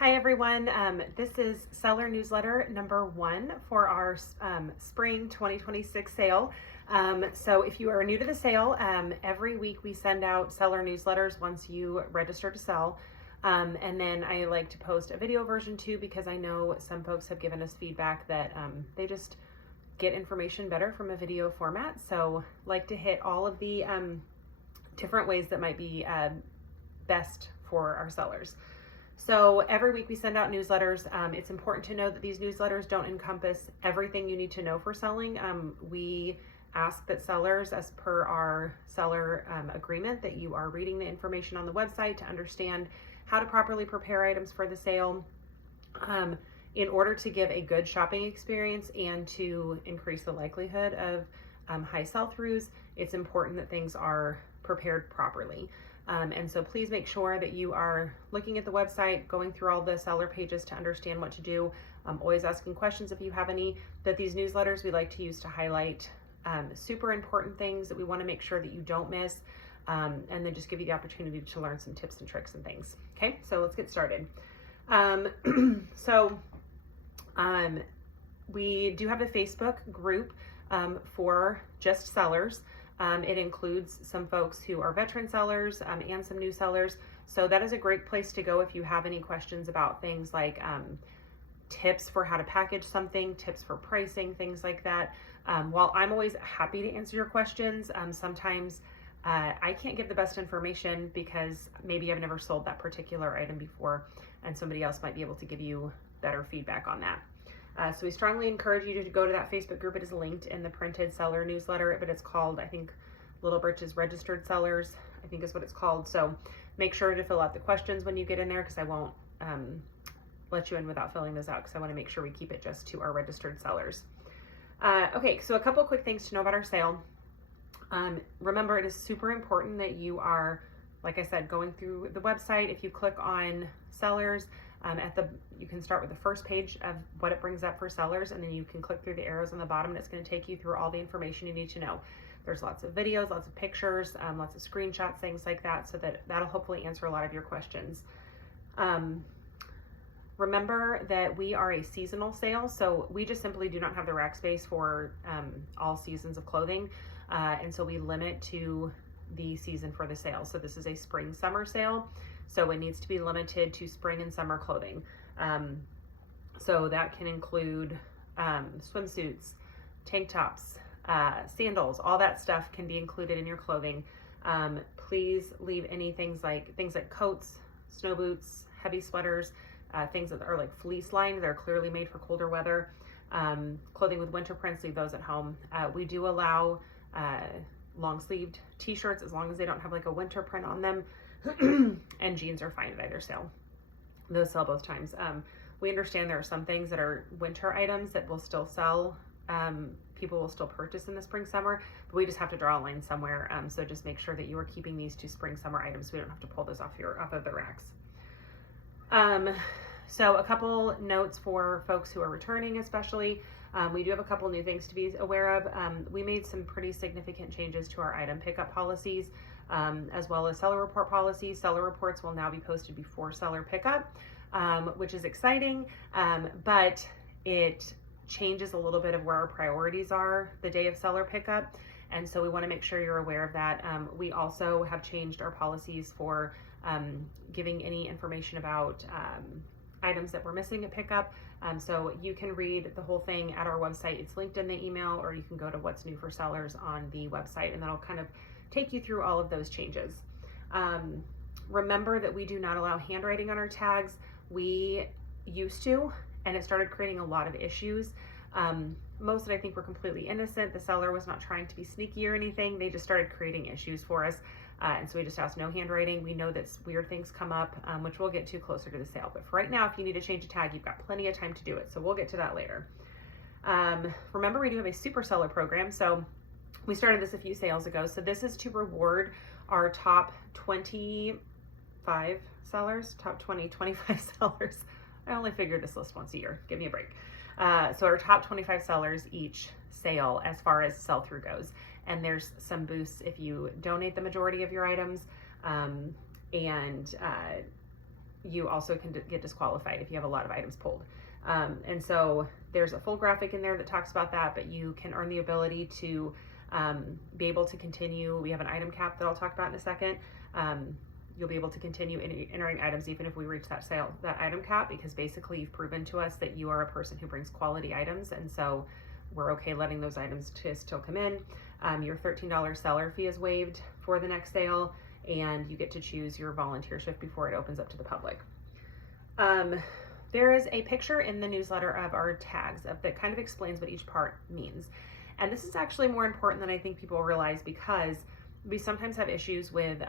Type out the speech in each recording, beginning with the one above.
Hi everyone, this is seller newsletter number 1 for our spring 2026 sale. So if you are new to the sale, every week we send out seller newsletters once you register to sell. And then I like to post a video version too, because I know some folks have given us feedback that they just get information better from a video format. So like to hit all of the different ways that might be best for our sellers. So every week we send out newsletters. It's important to know that these newsletters don't encompass everything you need to know for selling. We ask that sellers, as per our seller agreement, that you are reading the information on the website to understand how to properly prepare items for the sale in order to give a good shopping experience and to increase the likelihood of high sell-throughs. It's important that things are prepared properly. And so please make sure that you are looking at the website, going through all the seller pages to understand what to do. Always asking questions if you have any. That these newsletters we like to use to highlight super important things that we want to make sure that you don't miss, and then just give you the opportunity to learn some tips and tricks and things. Okay, so let's get started. We do have a Facebook group for just sellers. It includes some folks who are veteran sellers and some new sellers. So that is a great place to go if you have any questions about things like tips for how to package something, tips for pricing, things like that. While I'm always happy to answer your questions, sometimes I can't give the best information because maybe I've never sold that particular item before and somebody else might be able to give you better feedback on that. So we strongly encourage you to go to that Facebook group. It is linked in the printed seller newsletter, but it's called, I think, Little Britches Registered Sellers, I think is what it's called. So make sure to fill out the questions when you get in there, because I won't let you in without filling those out, because I want to make sure we keep it just to our registered sellers. Okay, so a couple quick things to know about our sale. Remember, it is super important that you are, like I said, going through the website. If you click on sellers, you can start with the first page of what it brings up for sellers, and then you can click through the arrows on the bottom, and it's going to take you through all the information you need to know. There's lots of videos, lots of pictures, lots of screenshots, things like that, so that'll hopefully answer a lot of your questions. Remember that we are a seasonal sale, so we just simply do not have the rack space for all seasons of clothing, and so we limit to the season for the sale. So this is a spring summer sale, so it needs to be limited to spring and summer clothing. So that can include swimsuits, tank tops, sandals, all that stuff can be included in your clothing. Please leave any things like coats, snow boots, heavy sweaters, things that are like fleece lined, they're clearly made for colder weather. Clothing with winter prints, leave those at home. We do allow long sleeved t-shirts as long as they don't have like a winter print on them. And jeans are fine at either sale. Those sell both times. We understand there are some things that are winter items that will still sell. People will still purchase in the spring summer, but we just have to draw a line somewhere. So just make sure that you are keeping these two spring summer items so we don't have to pull those off of the racks. So a couple notes for folks who are returning, especially. We do have a couple new things to be aware of. We made some pretty significant changes to our item pickup policies, as well as seller report policies. Seller reports will now be posted before seller pickup, which is exciting, but it changes a little bit of where our priorities are the day of seller pickup. And so we want to make sure you're aware of that. We also have changed our policies for giving any information about items that we're missing at pickup. So you can read the whole thing at our website. It's linked in the email, or you can go to What's New for Sellers on the website, and that'll kind of take you through all of those changes. Remember that we do not allow handwriting on our tags. We used to, and it started creating a lot of issues. Most of it I think were completely innocent. The seller was not trying to be sneaky or anything. They just started creating issues for us. And so we just asked no handwriting. We know that weird things come up, which we'll get to closer to the sale. But for right now, if you need to change a tag, you've got plenty of time to do it. So we'll get to that later. Remember, we do have a super seller program. So we started this a few sales ago. So this is to reward our top 25 sellers, top 20, 25 sellers. I only figured this list once a year. Give me a break. So our top 25 sellers each sale as far as sell-through goes. And there's some boosts if you donate the majority of your items. And you also can get disqualified if you have a lot of items pulled. And so there's a full graphic in there that talks about that, but you can earn the ability to be able to continue. We have an item cap that I'll talk about in a second. You'll be able to continue entering items even if we reach that item cap, because basically you've proven to us that you are a person who brings quality items, and so we're okay letting those items to still come in. Your $13 seller fee is waived for the next sale, and you get to choose your volunteer shift before it opens up to the public. There is a picture in the newsletter of our tags that kind of explains what each part means. And this is actually more important than I think people realize, because we sometimes have issues with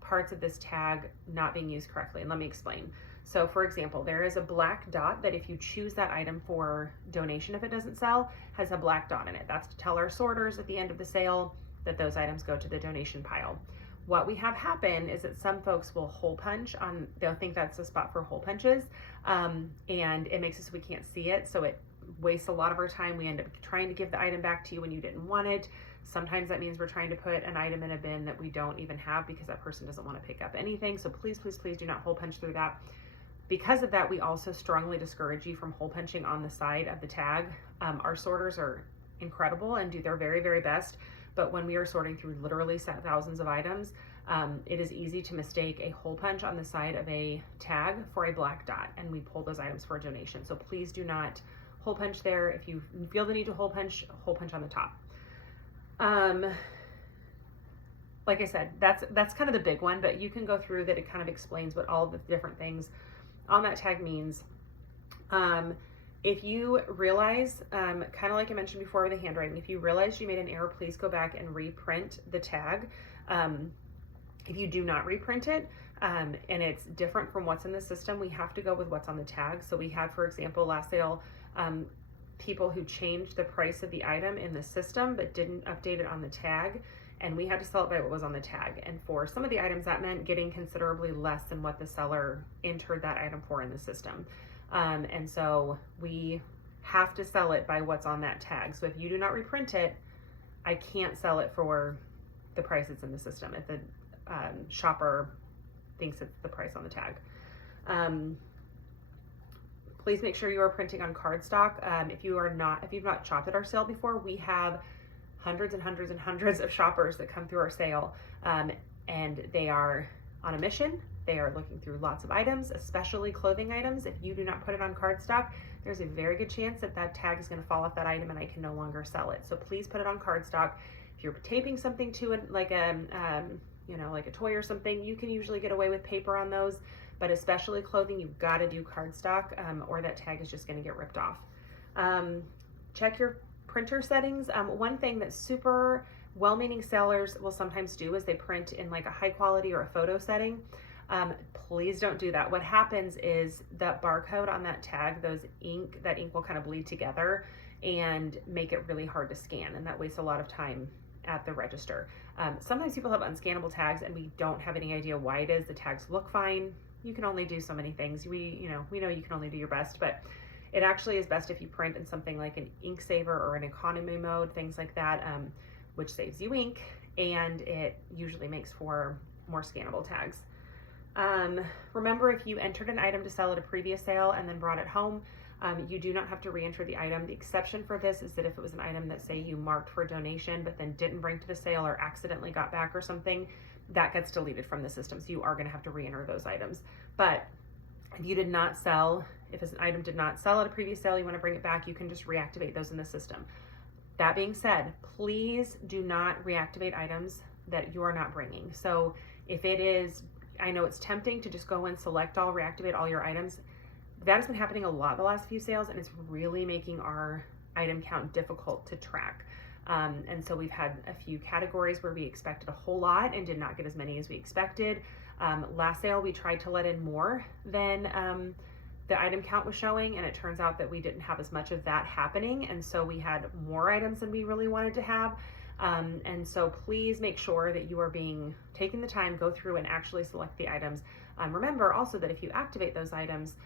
parts of this tag not being used correctly. And let me explain. So for example, there is a black dot that if you choose that item for donation, if it doesn't sell, has a black dot in it. That's to tell our sorters at the end of the sale that those items go to the donation pile. What we have happen is that some folks will hole punch on, they'll think that's a spot for hole punches, and it makes it so we can't see it. So it wastes a lot of our time. We end up trying to give the item back to you when you didn't want it. Sometimes that means we're trying to put an item in a bin that we don't even have because that person doesn't want to pick up anything. So please, please, please do not hole punch through that. Because of that, we also strongly discourage you from hole punching on the side of the tag. Our sorters are incredible and do their very, very best. But when we are sorting through literally thousands of items, it is easy to mistake a hole punch on the side of a tag for a black dot, and we pull those items for a donation. So please do not hole punch there. If you feel the need to hole punch on the top. Like I said, that's kind of the big one, but you can go through that. It kind of explains what all the different things on that tag means. If you realize, kind of like I mentioned before with the handwriting, if you realize you made an error, please go back and reprint the tag. If you do not reprint it, and it's different from what's in the system, we have to go with what's on the tag. So we had, for example, last sale, people who changed the price of the item in the system but didn't update it on the tag, and we had to sell it by what was on the tag. And for some of the items, that meant getting considerably less than what the seller entered that item for in the system. And so we have to sell it by what's on that tag. So if you do not reprint it, I can't sell it for the price that's in the system if the shopper thinks it's the price on the tag. Please make sure you are printing on cardstock. If you've not shopped at our sale before, we have hundreds and hundreds and hundreds of shoppers that come through our sale, and they are on a mission. They are looking through lots of items, especially clothing items. If you do not put it on cardstock, there's a very good chance that that tag is going to fall off that item and I can no longer sell it. So please put it on cardstock. If you're taping something to it, like a toy or something, you can usually get away with paper on those, but especially clothing, you've got to do cardstock, or that tag is just going to get ripped off. Check your printer settings. One thing that super well-meaning sellers will sometimes do is they print in like a high quality or a photo setting. Please don't do that. What happens is that barcode on that tag, that ink will kind of bleed together and make it really hard to scan, and that wastes a lot of time at the register. Sometimes people have unscannable tags and we don't have any idea why it is. The tags look fine. You can only do so many things. We know you can only do your best, but it actually is best if you print in something like an ink saver or an economy mode, things like that, which saves you ink, and it usually makes for more scannable tags. Remember, if you entered an item to sell at a previous sale and then brought it home, you do not have to re-enter the item. The exception for this is that if it was an item that, say, you marked for donation but then didn't bring to the sale or accidentally got back or something, that gets deleted from the system. So you are going to have to re-enter those items. But if you did not sell, if an item did not sell at a previous sale, you want to bring it back, you can just reactivate those in the system. That being said, please do not reactivate items that you are not bringing. So if it is, I know it's tempting to just go and select all, reactivate all your items. That has been happening a lot the last few sales, and it's really making our item count difficult to track. And so we've had a few categories where we expected a whole lot and did not get as many as we expected. Last sale, we tried to let in more than the item count was showing, and it turns out that we didn't have as much of that happening, and so we had more items than we really wanted to have. And so please make sure that you are taking the time, go through and actually select the items. Remember also that if you activate those items,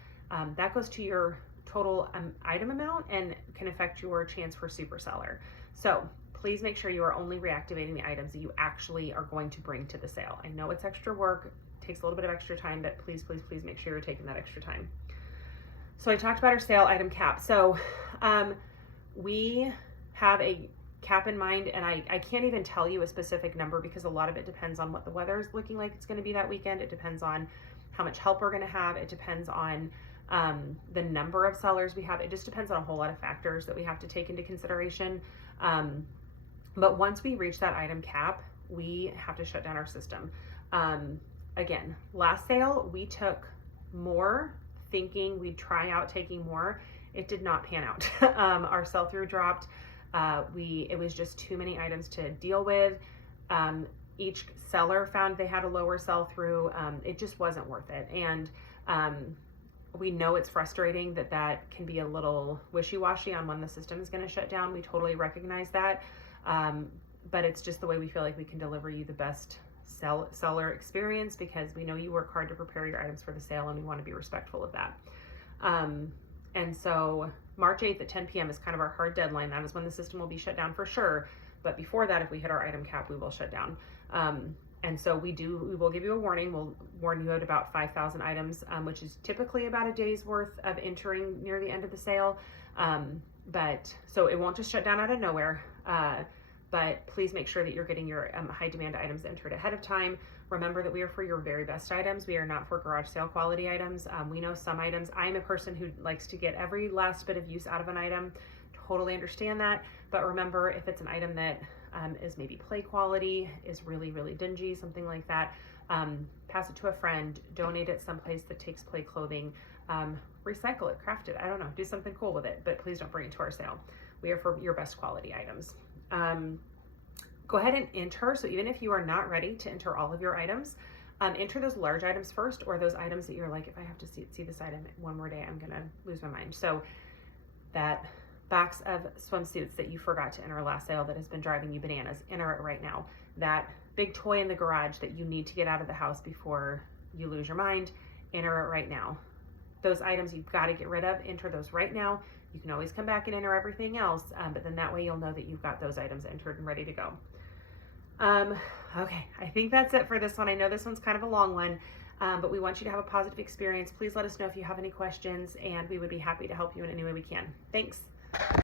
that goes to your total item amount and can affect your chance for super seller. So please make sure you are only reactivating the items that you actually are going to bring to the sale. I know it's extra work. takes a little bit of extra time, but please, please, please make sure you're taking that extra time. So I talked about our sale item cap. So we have a cap in mind, and I can't even tell you a specific number because a lot of it depends on what the weather is looking like it's going to be that weekend. It depends on how much help we're going to have. It depends on the number of sellers we have. It just depends on a whole lot of factors that we have to take into consideration. But once we reach that item cap, we have to shut down our system. Again, last sale, we took more thinking we'd try out taking more. It did not pan out. Our sell-through dropped. It was just too many items to deal with. Each seller found they had a lower sell-through. It just wasn't worth it. And we know it's frustrating that can be a little wishy-washy on when the system is going to shut down. We totally recognize that. But it's just the way we feel like we can deliver you the best seller experience, because we know you work hard to prepare your items for the sale, and we want to be respectful of that. And so March 8th at 10 p.m. is kind of our hard deadline. That is when the system will be shut down for sure. But before that, if we hit our item cap, we will shut down. And so we will give you a warning. We'll warn you at about 5,000 items, which is typically about a day's worth of entering near the end of the sale. But so it won't just shut down out of nowhere. But please make sure that you're getting your high demand items entered ahead of time. Remember that we are for your very best items. We are not for garage sale quality items. We know some items. I'm a person who likes to get every last bit of use out of an item. Totally understand that. But remember, if it's an item that is maybe play quality, is really, really dingy, something like that, pass it to a friend, donate it someplace that takes play clothing, recycle it, craft it. I don't know, do something cool with it, but please don't bring it to our sale. We are for your best quality items. Go ahead and enter. So even if you are not ready to enter all of your items, enter those large items first, or those items that you're like, if I have to see this item one more day, I'm going to lose my mind. So that box of swimsuits that you forgot to enter last sale that has been driving you bananas, enter it right now. That big toy in the garage that you need to get out of the house before you lose your mind, enter it right now. Those items you've got to get rid of, enter those right now. You can always come back and enter everything else, but then that way you'll know that you've got those items entered and ready to go. Okay, I think that's it for this one. I know this one's kind of a long one, but we want you to have a positive experience. Please let us know if you have any questions, and we would be happy to help you in any way we can. Thanks.